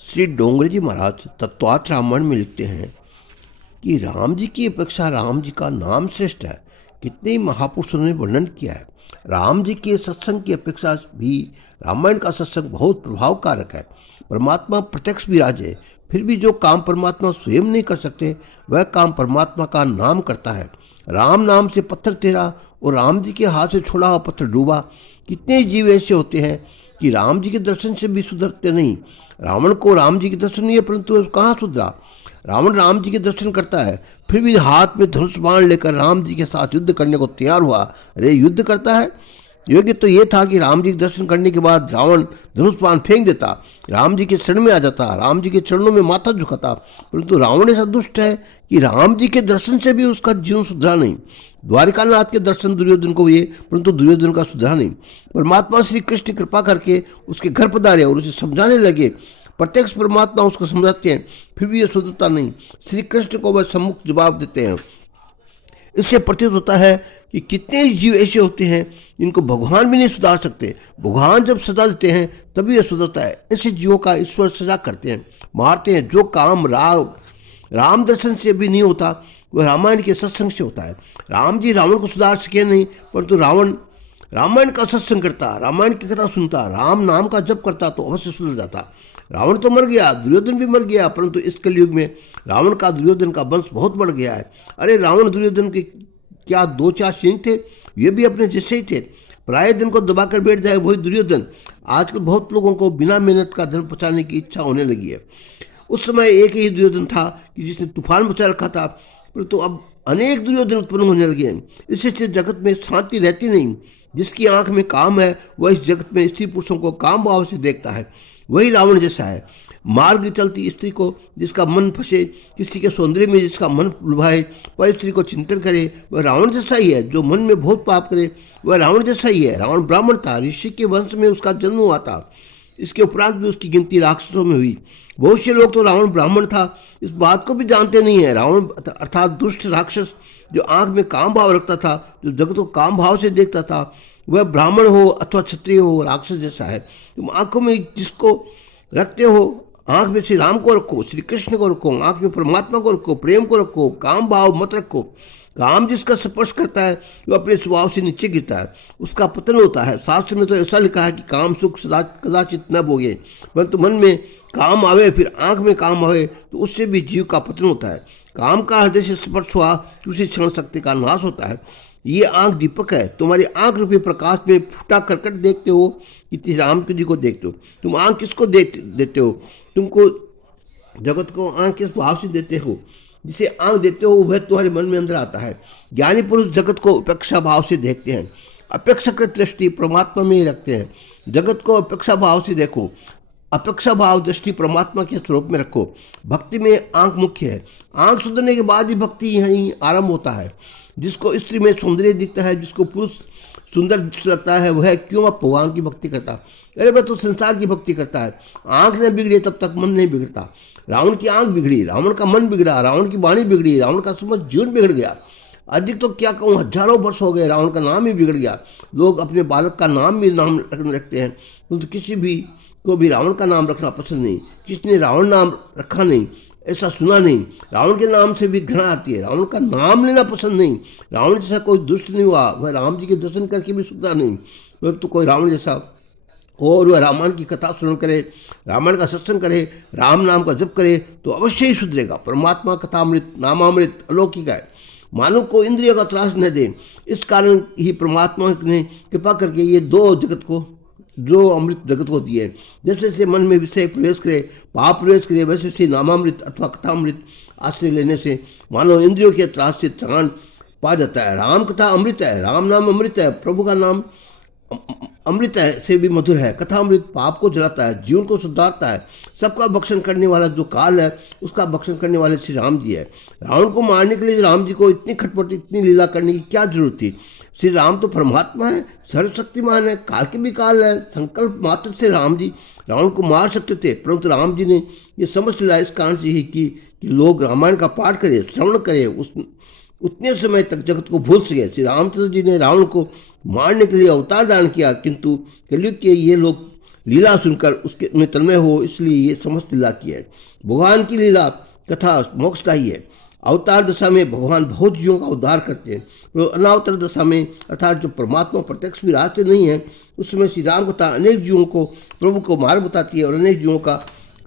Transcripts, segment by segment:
श्री डोंगरे जी महाराज तत्वार्थ रामायण में लिखते हैं कि राम जी की अपेक्षा राम जी का नाम श्रेष्ठ है। कितने ही महापुरुषों ने वर्णन किया है। राम जी के सत्संग की अपेक्षा भी रामायण का सत्संग बहुत प्रभावकारक है। परमात्मा प्रत्यक्ष विराज है, फिर भी जो काम परमात्मा स्वयं नहीं कर सकते वह काम परमात्मा का नाम करता है। राम नाम से पत्थर तेरा और राम जी के हाथ से छोड़ा हुआ पत्थर डूबा। कितने जीव ऐसे होते हैं कि राम जी के दर्शन से भी सुधरते नहीं। रावण को राम जी के दर्शन नहीं है, परंतु वह कहाँ सुधरा। रावण राम जी के दर्शन करता है, फिर भी हाथ में धनुष बाण लेकर राम जी के साथ युद्ध करने को तैयार हुआ। अरे युद्ध करता है। योग्य तो ये था कि राम जी के दर्शन करने के बाद रावण धनुष बाण फेंक देता, राम जी के शरण में आ जाता, राम जी के चरणों में माथा झुकाता। परंतु रावण ऐसा दुष्ट है कि राम जी के दर्शन से भी उसका जीवन सुधरा नहीं। द्वारिकानाथ के दर्शन दुर्योधन को हुए, परंतु दुर्योधन का सुधरा नहीं। परमात्मा श्री कृष्ण कृपा करके उसके घर पधारे और उसे समझाने लगे। प्रत्यक्ष परमात्मा उसको समझाते हैं, फिर भी यह सुधरता नहीं। श्री कृष्ण को वह सम्मुख जवाब देते हैं। इससे प्रतीत होता है कि कितने जीव ऐसे होते हैं जिनको भगवान भी नहीं सुधार सकते। भगवान जब सजा देते हैं तभी यह सुधरता है। ऐसे जीवों का ईश्वर सजा करते हैं, मारते हैं। जो काम राम दर्शन से भी नहीं होता वह रामायण के सत्संग से होता है। राम जी रावण को सुधार सके नहीं, परंतु रावण रामायण का सत्संग करता, रामायण की कथा सुनता, राम नाम का जप करता तो अवश्य सुधर जाता। रावण तो मर गया, दुर्योधन भी मर गया, परंतु इस कलयुग में रावण का दुर्योधन का वंश बहुत बढ़ गया है। अरे रावण दुर्योधन के क्या दो चार सिंह थे, ये भी अपने जैसे ही थे। पराये धन को दबाकर बैठ जाए वही दुर्योधन। आजकल बहुत लोगों को बिना मेहनत का धन पहुँचाने की इच्छा होने लगी है। उस समय एक ही दुर्योधन था कि जिसने तूफान मचा रखा था, परंतु अब अनेक दुर्योधन उत्पन्न होने लगे हैं। इससे जगत में शांति रहती नहीं। जिसकी आंख में काम है वह इस जगत में स्त्री पुरुषों को काम भाव से देखता है, वही रावण जैसा है। मार्ग चलती स्त्री को जिसका मन फंसे, किसी के सौंदर्य में जिसका मन लुभाए, पर स्त्री को चिंतन करे, वह रावण जैसा ही है। जो मन में बहुत पाप करे वह रावण जैसा ही है। रावण ब्राह्मण था, ऋषि के वंश में उसका जन्म हुआ था। इसके उपरांत भी उसकी गिनती राक्षसों में हुई। बहुत से लोग तो रावण ब्राह्मण था इस बात को भी जानते नहीं है। रावण अर्थात दुष्ट राक्षस जो आंख में काम भाव रखता था, जो जगत को काम भाव से देखता था, वह ब्राह्मण हो अथवा क्षत्रिय हो राक्षस जैसा है। तुम आंखों में जिसको रखते हो, आंख में श्री राम को रखो, श्री कृष्ण को रखो, आंख में परमात्मा को रखो, प्रेम को रखो, काम भाव मत रखो। काम जिसका स्पर्श करता है वो अपने स्वभाव से नीचे गिरता है, उसका पतन होता है। शास्त्र में तो ऐसा लिखा है कि काम सुख सदा कदाचित न भोगे, परंतु मन में काम आवे फिर आंख में काम आवे तो उससे भी जीव का पतन होता है। काम का हृदय से स्पर्श हुआ तो उसी क्षण शक्ति का नाश होता है। ये आंख दीपक है। तुम्हारी आंख रूपी प्रकाश में फूटा करकट देखते हो कि राम जी को देखते हो। तुम आंख किसको देते हो? तुमको जगत को आंख किस भाव से देते हो? जिसे आंख देते हो वह तुम्हारे मन में अंदर आता है। ज्ञानी पुरुष जगत को उपेक्षा भाव से देखते हैं, अपेक्षाकृत दृष्टि परमात्मा में ही रखते हैं। जगत को अपेक्षा भाव से देखो, अपेक्षा भाव दृष्टि परमात्मा के स्वरूप में रखो। भक्ति में आंख मुख्य है। आंख सुधरने के बाद ही भक्ति यहीं आरंभ होता है। जिसको स्त्री में सौंदर्य दिखता है, जिसको पुरुष सुंदर लगता है, वह क्यों अब भगवान की भक्ति करता? अरे वह तो संसार की भक्ति करता है। आंख न बिगड़े तब तक मन नहीं बिगड़ता। रावण की आंख बिगड़ी, रावण का मन बिगड़ा, रावण की वाणी बिगड़ी, रावण का समझ जीवन बिगड़ गया। अधिक तो क्या कहूँ, हजारों वर्ष हो गए रावण का नाम ही बिगड़ गया। लोग अपने बालक का नाम भी नाम रखते हैं, परंतु किसी भी को भी रावण का नाम रखना पसंद नहीं। किसने रावण नाम रखा नहीं, ऐसा सुना नहीं। रावण के नाम से भी घृणा आती है। रावण का नाम लेना पसंद नहीं। रावण जैसा कोई दुष्ट नहीं हुआ, वह राम जी के दर्शन करके भी सुधरा नहीं। तो कोई रावण जैसा और वह रामायण की कथा श्रवण करे, रामायण का सत्संग करे, राम नाम का जप करे तो अवश्य ही सुधरेगा। परमात्मा कथामृत नामामृत अलौकिक है, मानव को इंद्रियों का त्रास न दे। इस कारण ही परमात्मा ने कृपा करके ये दो जगत को, जो अमृत जगत को दिए। जैसे जैसे मन में विषय प्रवेश करे, पाप प्रवेश करे, वैसे वैसे नामामृत अथवा कथामृत आश्रय लेने से मानव इंद्रियों के त्रास से त्राण पा जाता है। राम कथा अमृत है, राम नाम अमृत है, प्रभु का नाम अमृत है से भी मधुर है। कथा अमृत पाप को जलाता है, जीवन को सुधारता है। सबका भक्षण करने वाला जो काल है उसका भक्षण करने वाले श्री राम जी है। रावण को मारने के लिए राम जी को इतनी खटपट इतनी लीला करने की क्या जरूरत थी? श्री राम तो परमात्मा है, सर्वशक्तिमान है, काल के भी काल है। संकल्प मात्र से राम जी रावण को मार सकते थे, परंतु राम जी ने ये समझ लिया इस कारण से ही कि लोग रामायण का पाठ करें, श्रवण करें, उतने समय तक जगत को भूल सके। श्री रामचंद्र जी ने रावण को मारने के लिए अवतार दान किया, किंतु कलयुग के ये लोग लीला सुनकर उसके में तन्मय हो, इसलिए ये समस्त लीला की है। भगवान की लीला कथा मोक्षदायी है। अवतार दशा में भगवान बहुत जीवों का उद्धार करते हैं, तो अनावतार दशा में अर्थात जो परमात्मा प्रत्यक्ष भी रास्ते नहीं है, उसमें श्री राम कथा अनेक जीवों को प्रभु को मार्ग बताती है और अनेक जीवों का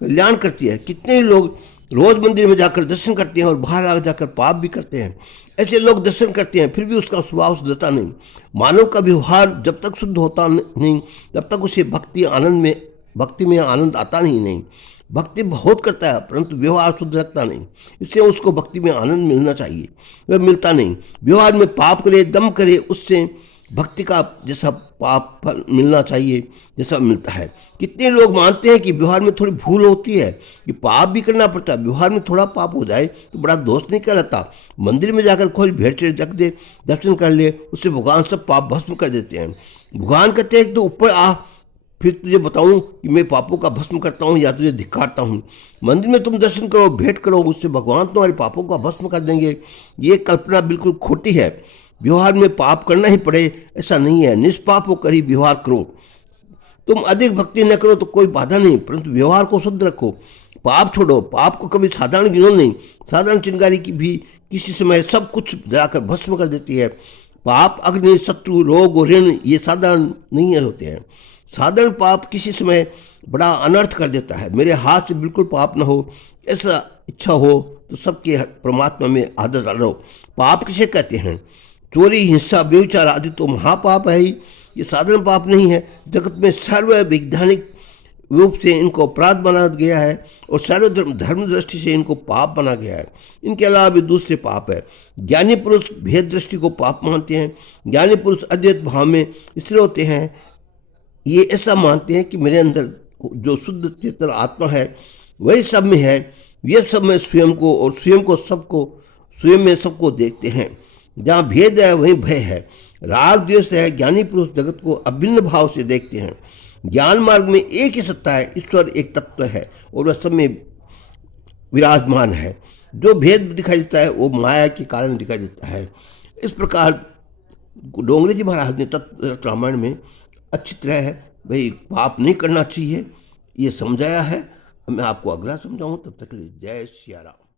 कल्याण करती है। कितने ही लोग रोज मंदिर में जाकर दर्शन करते हैं और बाहर आ जाकर पाप भी करते हैं। ऐसे लोग दर्शन करते हैं फिर भी उसका स्वभाव शुद्धता नहीं। मानव का व्यवहार जब तक शुद्ध होता नहीं तब तक उसे भक्ति में आनंद आता नहीं। भक्ति बहुत करता है परंतु व्यवहार शुद्ध रखता नहीं, इससे उसको भक्ति में आनंद मिलना चाहिए, वह मिलता नहीं। व्यवहार में पाप करे, दम करे, उससे भक्ति का जैसा पाप फल मिलना चाहिए जैसा मिलता है। कितने लोग मानते हैं कि व्यवहार में थोड़ी भूल होती है कि पाप भी करना पड़ता है, व्यवहार में थोड़ा पाप हो जाए तो बड़ा दोष नहीं कहलाता। मंदिर में जाकर कोई भेंट चढ़ रख दे, दर्शन कर ले, उससे भगवान सब पाप भस्म कर देते हैं। भगवान कहते हैं कि तो ऊपर आ, फिर तुझे बताऊं कि मैं पापों का भस्म करता हूं या तुझे धिक्कारता हूं। मंदिर में तुम दर्शन करो, भेंट करो, उससे भगवान तुम्हारे पापों का भस्म कर देंगे। ये कल्पना बिल्कुल खोटी है। व्यवहार में पाप करना ही पड़े ऐसा नहीं है। निष्पाप होकर ही व्यवहार करो। तुम अधिक भक्ति न करो तो कोई बाधा नहीं, परंतु व्यवहार को शुद्ध रखो। पाप छोड़ो, पाप को कभी साधारण गिनो नहीं। साधारण चिंगारी की भी किसी समय सब कुछ जलाकर भस्म कर देती है। पाप, अग्नि, शत्रु, रोग और ऋण ये साधारण नहीं होते हैं। साधारण पाप किसी समय बड़ा अनर्थ कर देता है। मेरे हाथ से बिल्कुल पाप न हो ऐसा इच्छा हो तो सबके परमात्मा में आदर डालो। पाप किसे कहते हैं? चोरी, हिंसा, व्यभिचार आदि तो महापाप है ही, ये साधारण पाप नहीं है। जगत में सर्ववैधानिक रूप से इनको अपराध बना गया है और सर्वधर्म धर्म दृष्टि से इनको पाप बना गया है। इनके अलावा भी दूसरे पाप है। ज्ञानी पुरुष भेद दृष्टि को पाप मानते हैं। ज्ञानी पुरुष अद्वैत भाव में स्थिर होते हैं। ये ऐसा मानते हैं कि मेरे अंदर जो शुद्ध चेतन आत्मा है वही सब में है। ये सब में स्वयं को और स्वयं में सबको देखते हैं। जहाँ भेद है वहीं भय है, राग द्वेष है। ज्ञानी पुरुष जगत को अभिन्न भाव से देखते हैं। ज्ञान मार्ग में एक ही सत्ता है, ईश्वर एक तत्व है और वह सब में विराजमान है। जो भेद दिखाई देता है वो माया के कारण दिखाई देता है। इस प्रकार डोंगरे जी महाराज ने तत्व रामायण में अच्छी तरह भाई पाप नहीं करना चाहिए ये समझाया है। मैं आपको अगला समझाऊँ, तब तक के लिए जय सिया राम।